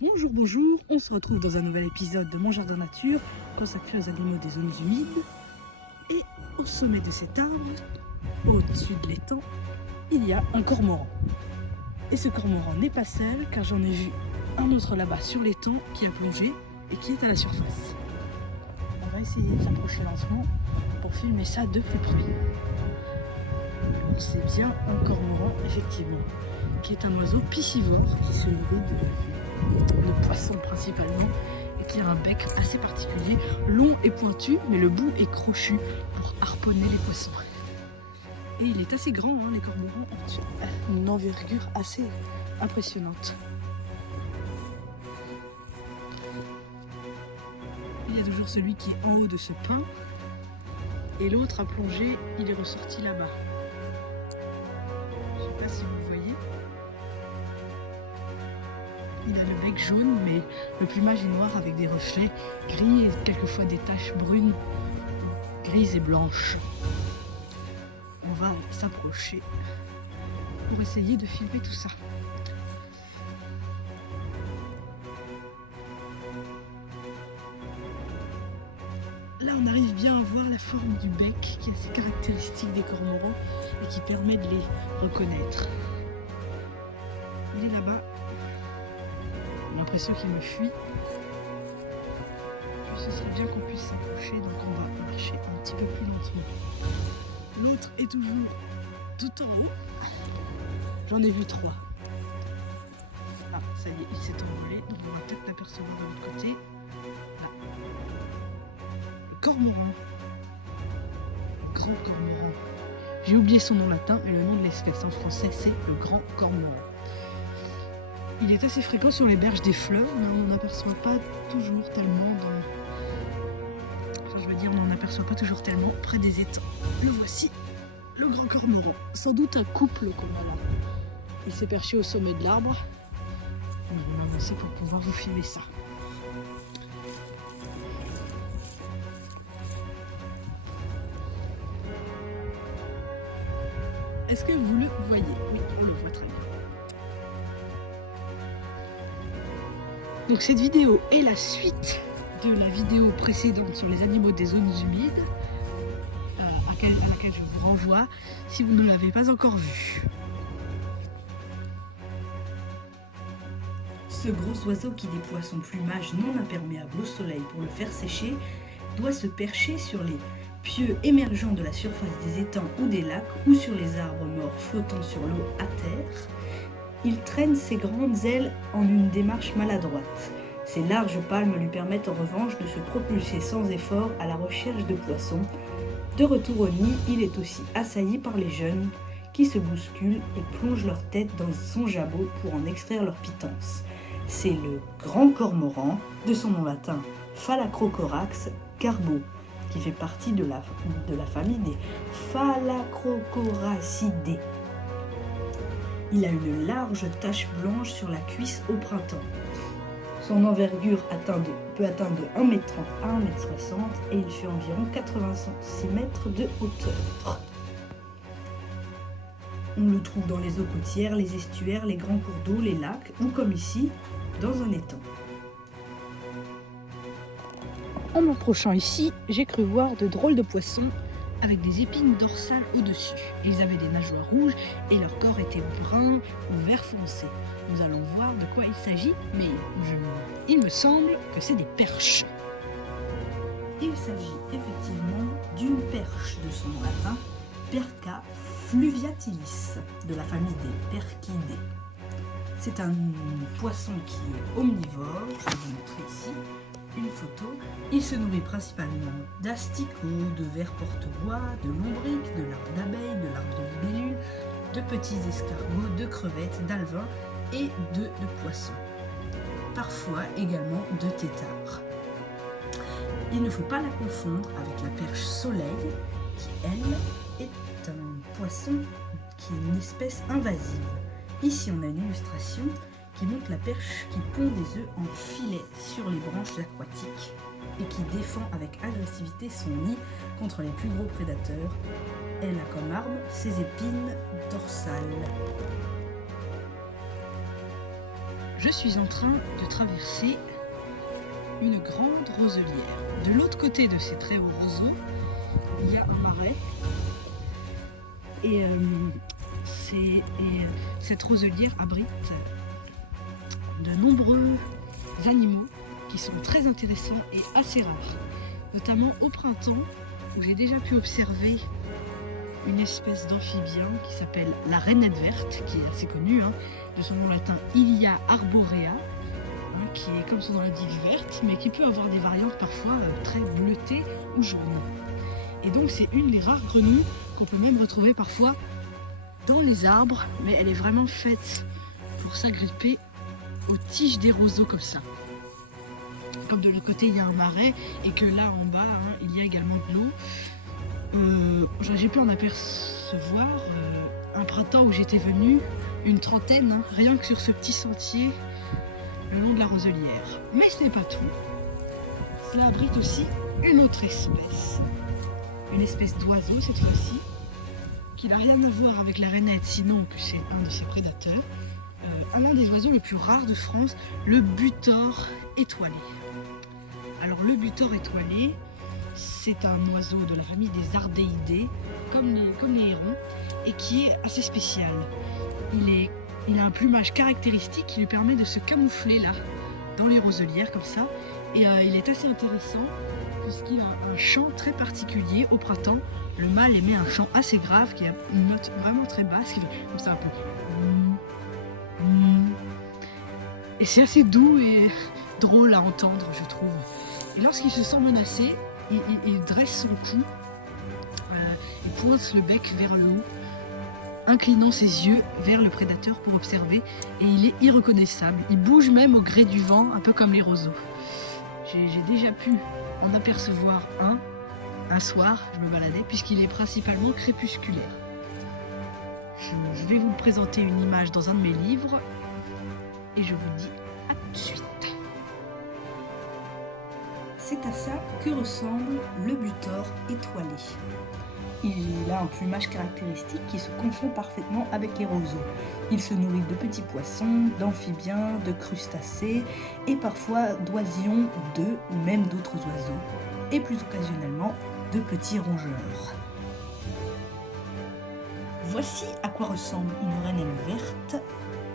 Bonjour, bonjour, on se retrouve dans un nouvel épisode de Mon Jardin Nature consacré aux animaux des zones humides. Et au sommet de cet arbre, au-dessus de l'étang, il y a un cormoran. Et ce cormoran n'est pas seul car j'en ai vu un autre là-bas sur l'étang qui a plongé et qui est à la surface. On va essayer de s'approcher lentement pour filmer ça de plus près. C'est bien un cormoran, effectivement, qui est un oiseau piscivore qui se nourrit de poissons principalement et qui a un bec assez particulier, long et pointu, mais le bout est crochu pour harponner les poissons. Et il est assez grand, les cormorans ont une envergure assez impressionnante. Il y a toujours celui qui est en haut de ce pin et l'autre a plongé, il est ressorti là-bas. Je ne sais pas si vous le voyez. Il a le bec jaune, mais le plumage est noir avec des reflets gris et quelquefois des taches brunes, grises et blanches. On va s'approcher pour essayer de filmer tout ça. Là, on arrive bien à voir la forme du bec qui est assez caractéristique des cormorans et qui permet de les reconnaître. Il est là-bas. J'ai l'impression qu'il me fuit. Ce serait bien qu'on puisse s'approcher, donc on va marcher un petit peu plus lentement. L'autre est toujours tout en haut. J'en ai vu 3. Ah, ça y est, il s'est envolé, donc on va peut-être l'apercevoir de l'autre côté. Là. Le cormoran. Le grand cormoran. J'ai oublié son nom latin, mais le nom de l'espèce en français, c'est le grand cormoran. Il est assez fréquent sur les berges des fleuves, mais on n'en aperçoit pas toujours tellement on n'en aperçoit pas toujours tellement près des étangs. Le voici, le grand cormoran. Sans doute un couple qu'on a là. Il s'est perché au sommet de l'arbre. On va avancer pour pouvoir vous filmer ça. Est-ce que vous le voyez? Oui, on le voit très bien. Donc cette vidéo est la suite de la vidéo précédente sur les animaux des zones humides, à laquelle je vous renvoie si vous ne l'avez pas encore vue. Ce gros oiseau qui déploie son plumage non imperméable au soleil pour le faire sécher doit se percher sur les pieux émergeants de la surface des étangs ou des lacs ou sur les arbres morts flottant sur l'eau à terre. Il traîne ses grandes ailes en une démarche maladroite. Ses larges palmes lui permettent en revanche de se propulser sans effort à la recherche de poissons. De retour au nid, il est aussi assailli par les jeunes qui se bousculent et plongent leur tête dans son jabot pour en extraire leur pitance. C'est le grand cormoran, de son nom latin Phalacrocorax carbo, qui fait partie de la famille des Phalacrocoracidae. Il a une large tache blanche sur la cuisse au printemps. Son envergure peut atteindre de 1m30 à 1m60 et il fait environ 80 cm de hauteur. On le trouve dans les eaux côtières, les estuaires, les grands cours d'eau, les lacs ou comme ici, dans un étang. En m'approchant ici, j'ai cru voir de drôles de poissons avec des épines dorsales au-dessus. Ils avaient des nageoires rouges et leur corps était brun ou vert foncé. Nous allons voir de quoi il s'agit, mais il me semble que c'est des perches. Il s'agit effectivement d'une perche de son nom latin, Perca fluviatilis, de la famille des Percidae. C'est un poisson qui est omnivore, je vais vous montrer ici une photo. Il se nourrit principalement d'asticots, de vers porte-bois, de lombrics, de larves d'abeilles, de larves de libellules, de petits escargots, de crevettes, d'alevins et de poissons. Parfois également de têtards. Il ne faut pas la confondre avec la perche soleil, qui elle est un poisson qui est une espèce invasive. Ici on a une illustration qui montre la perche qui pond des œufs en filet sur les branches aquatiques et qui défend avec agressivité son nid contre les plus gros prédateurs. Elle a comme arme ses épines dorsales. je suis en train de traverser une grande roselière. De l'autre côté de ces très hauts roseaux, il y a un marais. Et cette roselière abrite de nombreux animaux qui sont très intéressants et assez rares. Notamment au printemps, où j'ai déjà pu observer une espèce d'amphibien qui s'appelle la rainette verte, qui est assez connue, de son nom latin Ilia arborea, qui est comme son nom l'indique verte, mais qui peut avoir des variantes parfois très bleutées ou jaunes. Et donc c'est une des rares grenouilles qu'on peut même retrouver parfois dans les arbres, mais elle est vraiment faite pour s'agripper aux tiges des roseaux comme ça. Comme de l'autre côté il y a un marais et que là en bas il y a également de l'eau. J'ai pu en apercevoir un printemps où j'étais venue, une trentaine, rien que sur ce petit sentier le long de la roselière. Mais ce n'est pas tout. Cela abrite aussi une autre espèce. Une espèce d'oiseau cette fois-ci, qui n'a rien à voir avec la rainette, sinon que c'est un de ses prédateurs. Un des oiseaux les plus rares de France, le butor étoilé. Alors le butor étoilé, c'est un oiseau de la famille des ardéidés, comme les hérons, et qui est assez spécial. Il a un plumage caractéristique qui lui permet de se camoufler là, dans les roselières comme ça. Et il est assez intéressant puisqu'il a un chant très particulier au printemps. Le mâle émet un chant assez grave qui a une note vraiment très basse, qui fait comme ça un peu. Et c'est assez doux et drôle à entendre, je trouve. Et lorsqu'il se sent menacé, il dresse son cou, il pointe le bec vers le haut, inclinant ses yeux vers le prédateur pour observer, et il est irreconnaissable. Il bouge même au gré du vent, un peu comme les roseaux. J'ai déjà pu en apercevoir un soir, je me baladais, puisqu'il est principalement crépusculaire. Je vais vous présenter une image dans un de mes livres, et je vous dis à tout de suite. C'est à ça que ressemble le butor étoilé. Il a un plumage caractéristique qui se confond parfaitement avec les roseaux. Il se nourrit de petits poissons, d'amphibiens, de crustacés et parfois d'oisillons, d'œufs ou même d'autres oiseaux, et plus occasionnellement de petits rongeurs. Voici à quoi ressemble une rainette verte,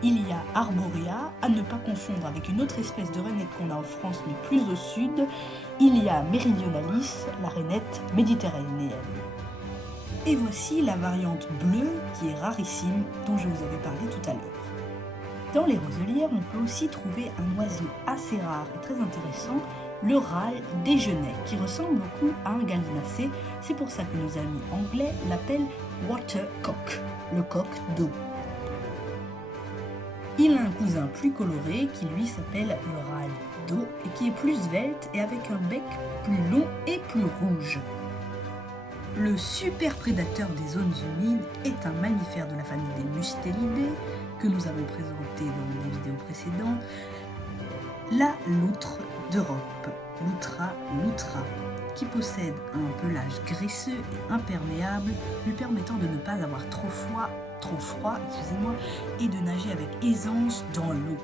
Ilia arborea, à ne pas confondre avec une autre espèce de rainette qu'on a en France mais plus au sud, Ilia meridionalis, la rainette méditerranéenne. Et voici la variante bleue qui est rarissime dont je vous avais parlé tout à l'heure. Dans les roselières, on peut aussi trouver un oiseau assez rare et très intéressant, le râle déjeuner, qui ressemble beaucoup à un gallinacé. C'est pour ça que nos amis anglais l'appellent watercock, le coq d'eau. Il a un cousin plus coloré qui lui s'appelle le râle d'eau et qui est plus svelte et avec un bec plus long et plus rouge. Le super prédateur des zones humides est un mammifère de la famille des mustélidés que nous avons présenté dans les vidéos précédentes, la loutre d'Europe, Loutra loutra, qui possède un pelage graisseux et imperméable lui permettant de ne pas avoir trop froid, et de nager avec aisance dans l'eau.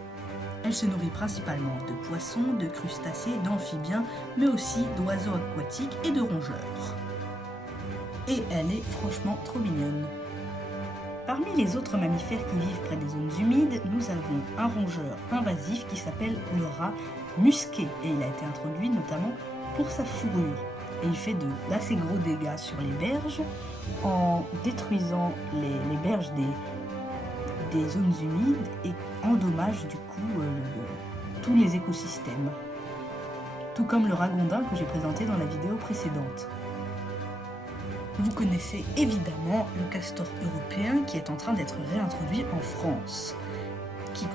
Elle se nourrit principalement de poissons, de crustacés, d'amphibiens, mais aussi d'oiseaux aquatiques et de rongeurs. Et elle est franchement trop mignonne. Parmi les autres mammifères qui vivent près des zones humides, nous avons un rongeur invasif qui s'appelle le rat musqué et il a été introduit notamment pour sa fourrure. Et il fait d'assez gros dégâts sur les berges en détruisant les berges des zones humides et endommage du coup tous les écosystèmes. Tout comme le ragondin que j'ai présenté dans la vidéo précédente. Vous connaissez évidemment le castor européen qui est en train d'être réintroduit en France, qui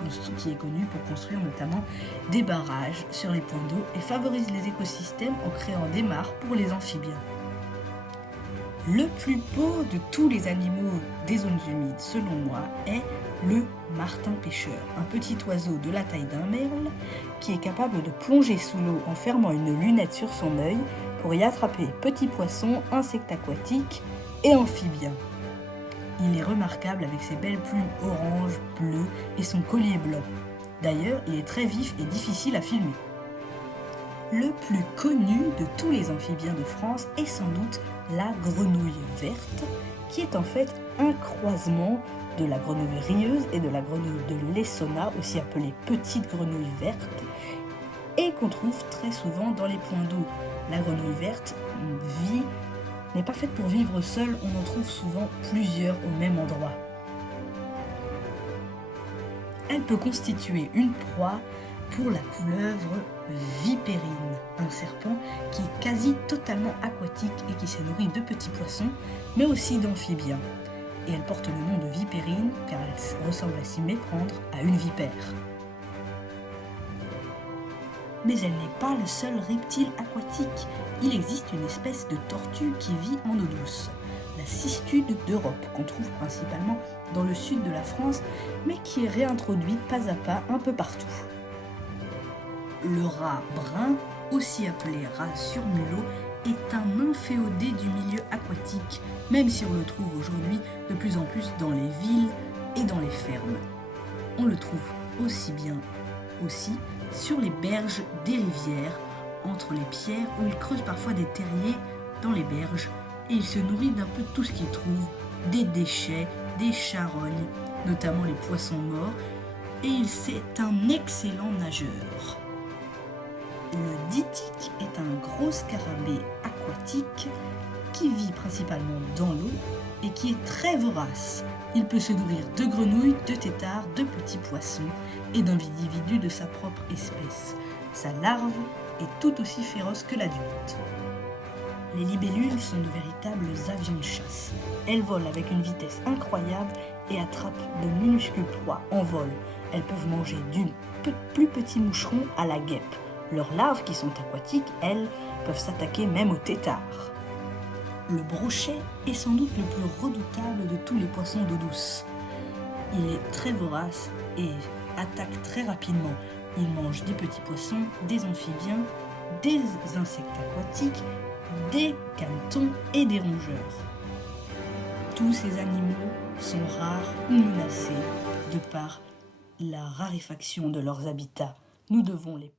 est connu pour construire notamment des barrages sur les points d'eau et favorise les écosystèmes en créant des mares pour les amphibiens. Le plus beau de tous les animaux des zones humides, selon moi, est le martin pêcheur, un petit oiseau de la taille d'un merle qui est capable de plonger sous l'eau en fermant une lunette sur son œil pour y attraper petits poissons, insectes aquatiques et amphibiens. Il est remarquable avec ses belles plumes orange, bleues et son collier blanc. D'ailleurs, il est très vif et difficile à filmer. Le plus connu de tous les amphibiens de France est sans doute la grenouille verte, qui est en fait un croisement de la grenouille rieuse et de la grenouille de l'Essona, aussi appelée petite grenouille verte, et qu'on trouve très souvent dans les points d'eau. La grenouille verte n'est pas faite pour vivre seule, on en trouve souvent plusieurs au même endroit. Elle peut constituer une proie pour la couleuvre vipérine, un serpent qui est quasi totalement aquatique et qui se nourrit de petits poissons, mais aussi d'amphibiens. Et elle porte le nom de vipérine car elle ressemble à s'y méprendre à une vipère. Mais elle n'est pas le seul reptile aquatique. Il existe une espèce de tortue qui vit en eau douce, la cistude d'Europe, qu'on trouve principalement dans le sud de la France, mais qui est réintroduite pas à pas un peu partout. Le rat brun, aussi appelé rat sur mulot, est un inféodé du milieu aquatique, même si on le trouve aujourd'hui de plus en plus dans les villes et dans les fermes. On le trouve aussi sur les berges des rivières, entre les pierres, où il creuse parfois des terriers dans les berges, et il se nourrit d'un peu tout ce qu'il trouve, des déchets, des charognes, notamment les poissons morts, et c'est un excellent nageur. Le ditique est un gros scarabée aquatique qui vit principalement dans l'eau et qui est très vorace. Il peut se nourrir de grenouilles, de têtards, de petits poissons et d'individus de sa propre espèce. Sa larve est tout aussi féroce que l'adulte. Les libellules sont de véritables avions de chasse. Elles volent avec une vitesse incroyable et attrapent de minuscules proies en vol. Elles peuvent manger du plus petit moucheron à la guêpe. Leurs larves, qui sont aquatiques, elles, peuvent s'attaquer même aux têtards. Le brochet est sans doute le plus redoutable de tous les poissons d'eau douce. Il est très vorace et attaque très rapidement. Il mange des petits poissons, des amphibiens, des insectes aquatiques, des canetons et des rongeurs. Tous ces animaux sont rares ou menacés de par la raréfaction de leurs habitats. Nous devons les